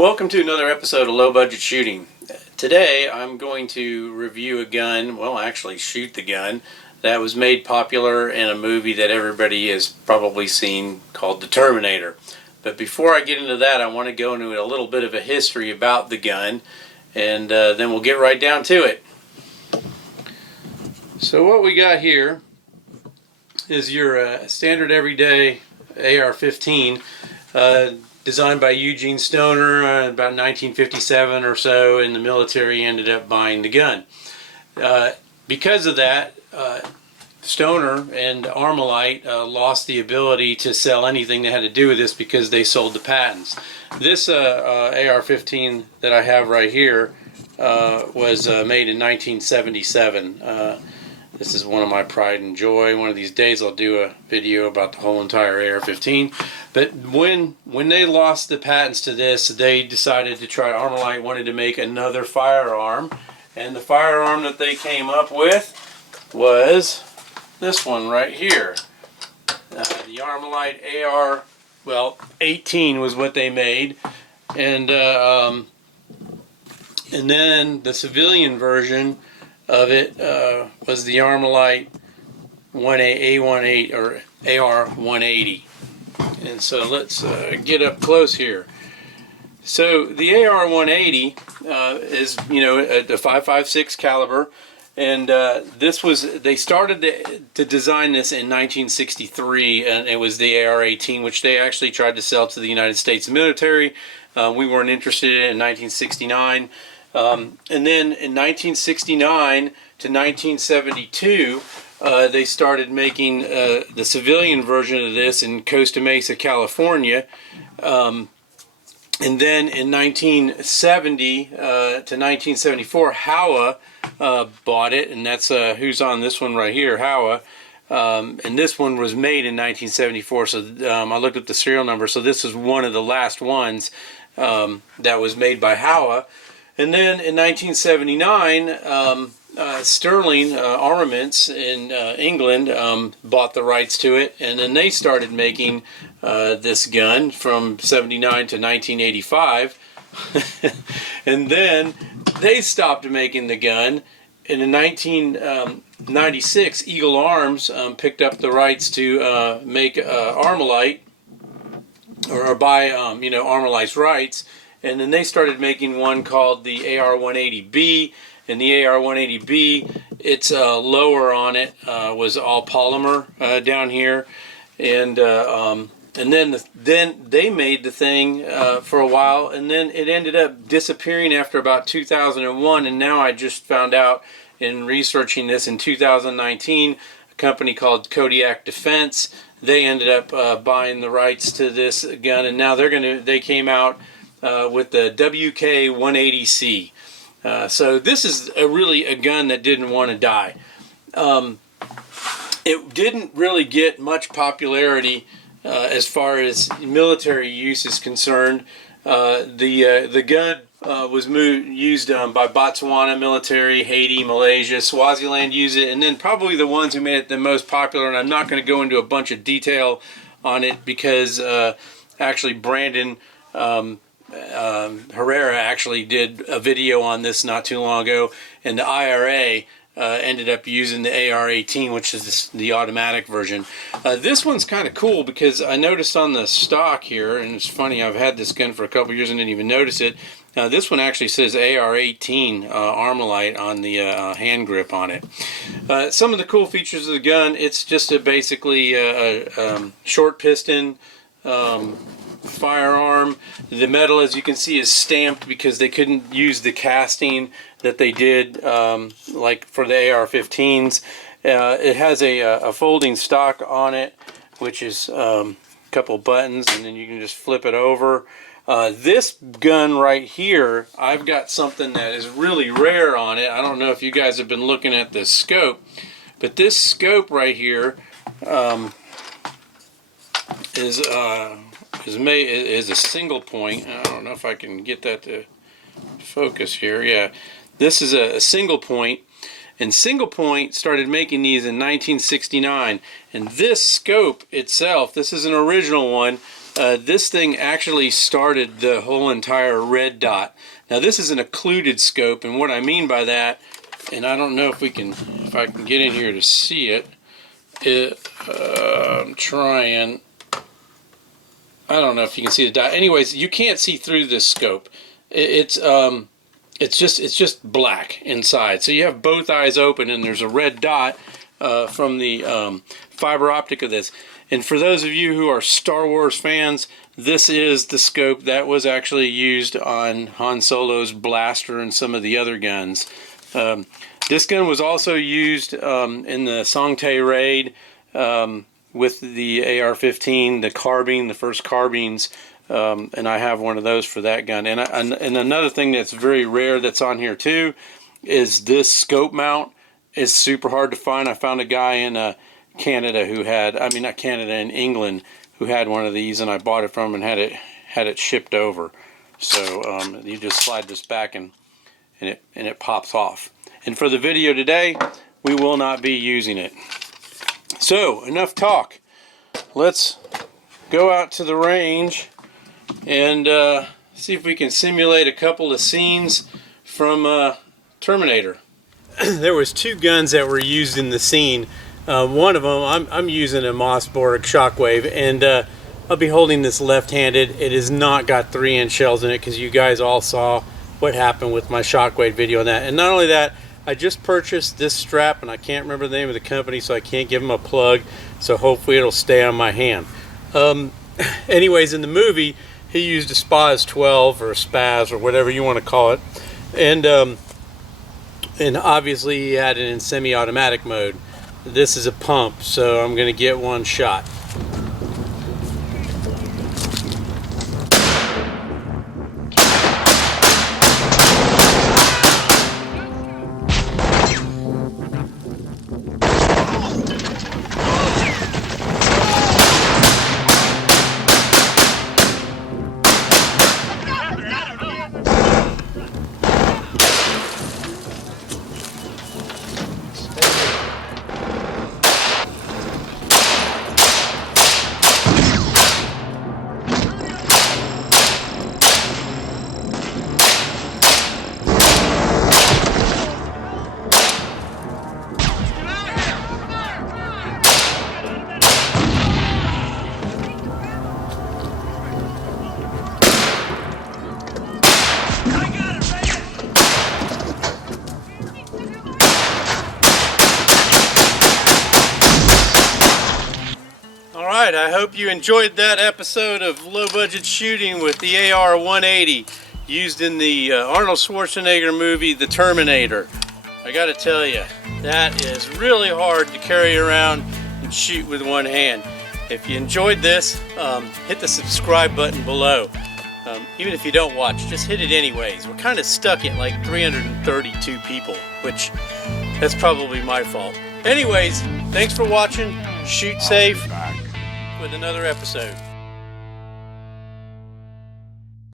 Welcome to another episode of Low Budget Shooting. Today I'm going to review a gun, well actually shoot the gun, that was made popular in a movie that everybody has probably seen called The Terminator. But before I get into that, I want to go into a little bit of a history about the gun, and then we'll get right down to it. So what we got here is your standard everyday AR-15, designed by Eugene Stoner about 1957 or so, and the military ended up buying the gun. Because of that, Stoner and Armalite lost the ability to sell anything that had to do with this because they sold the patents. This AR-15 that I have right here was made in 1977. This is one of my pride and joy. One of these days I'll do a video about the whole entire AR-15. But when they lost the patents to this, they decided to try, Armalite wanted to make another firearm. And the firearm that they came up with was this one right here. The Armalite AR-18 was what they made. And then the civilian version of it was the Armalite A180 or AR-180. And so let's get up close here. So the AR-180 is, you know, a 5.56 caliber, and they started to design this in 1963, and it was the AR-18, which they actually tried to sell to the United States military. We weren't interested in it in 1969. And then in 1969 to 1972, they started making the civilian version of this in Costa Mesa, California. And then in 1970 to 1974, Howa bought it, and that's who's on this one right here, Howa. And this one was made in 1974, so I looked up the serial number, so this is one of the last ones that was made by Howa. And then in 1979, Sterling Armaments in England bought the rights to it, and then they started making this gun from 79 to 1985. And then they stopped making the gun, and in 1996, Eagle Arms picked up the rights to make Armalite, or buy Armalite's rights. And then they started making one called the AR-180B, and the AR-180B, its lower on it was all polymer down here, and then they made the thing for a while, and then it ended up disappearing after about 2001. And now I just found out in researching this in 2019, a company called Kodiak Defense, they ended up buying the rights to this gun, and now they came out with the WK-180C. So this is really a gun that didn't want to die. It didn't really get much popularity as far as military use is concerned. The gun was used by Botswana military, Haiti, Malaysia, Swaziland used it, and then probably the ones who made it the most popular, and I'm not going to go into a bunch of detail on it because actually Brandon Herrera actually did a video on this not too long ago, and the IRA ended up using the AR-18, which is the automatic version. This one's kind of cool because I noticed on the stock here, and it's funny, I've had this gun for a couple years and didn't even notice it. This one actually says AR-18 Armalite on the hand grip on it. Some of the cool features of the gun, it's just basically a short piston firearm. The metal, as you can see, is stamped because they couldn't use the casting that they did like for the AR-15s. It has a folding stock on it, which is a couple buttons, and then you can just flip it over. This gun right here, I've got something that is really rare on it. I don't know if you guys have been looking at this scope, but this scope right here is a single point. I don't know if I can get that to focus here. Yeah, this is a single point, and Single Point started making these in 1969. And this scope itself, this is an original one. this thing actually started the whole entire red dot. Now this is an occluded scope, and what I mean by that, and I don't know if I can get in here to see it. I'm trying. I don't know if you can see the dot. Anyways, you can't see through this scope. It's just black inside. So you have both eyes open, and there's a red dot from the fiber optic of this. And for those of you who are Star Wars fans, this is the scope that was actually used on Han Solo's blaster and some of the other guns. This gun was also used in the Songte raid with the AR-15, the carbine, the first carbines, and I have one of those for that gun. And another thing that's very rare that's on here too is this scope mount is super hard to find. I found a guy in Canada who had, I mean not Canada, in England, who had one of these, and I bought it from him and had it shipped over. So you just slide this back and it pops off. And for the video today, we will not be using it. So enough talk. Let's go out to the range and see if we can simulate a couple of scenes from Terminator. There was two guns that were used in the scene. One of them, I'm using a Mossberg Shockwave, and I'll be holding this left-handed. It has not got 3-inch shells in it because you guys all saw what happened with my Shockwave video on that. And not only that, I just purchased this strap, and I can't remember the name of the company, so I can't give them a plug, so hopefully it'll stay on my hand. Anyways, in the movie, he used a SPAS 12 or a SPAS or whatever you want to call it, and obviously he had it in semi-automatic mode. This is a pump, so I'm going to get one shot. Alright, I hope you enjoyed that episode of Low Budget Shooting with the AR-180 used in the Arnold Schwarzenegger movie, The Terminator. I gotta tell you, that is really hard to carry around and shoot with one hand. If you enjoyed this, hit the subscribe button below. Even if you don't watch, just hit it anyways. We're kind of stuck at like 332 people, which that's probably my fault. Anyways, thanks for watching. Shoot safe with another episode.